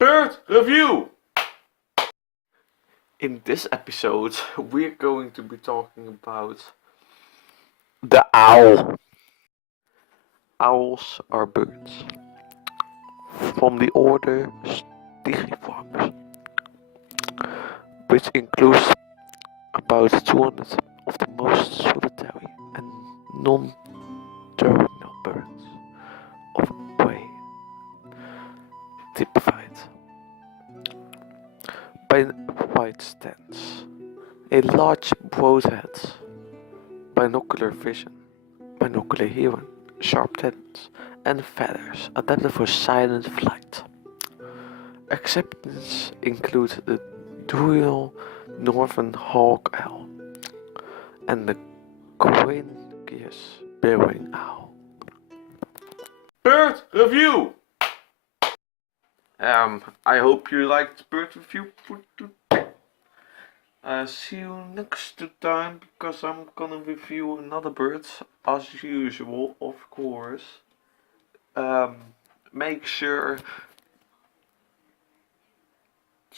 Bird review! In this episode, we're going to be talking about the owl. Owls are birds from the order Strigiformes, which includes about 200 of the most solitary and nocturnal birds of prey, typified by wide stance, a large broad head, binocular vision, binocular hearing, sharp talons, and feathers adapted for silent flight. Exceptions include the diurnal northern hawk owl and the gregarious burrowing owl. Bird review! I hope you liked bird review for today. See you next time, because I'm gonna review another bird as usual, of course. Make sure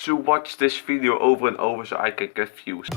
to watch this video over and over so I can get views.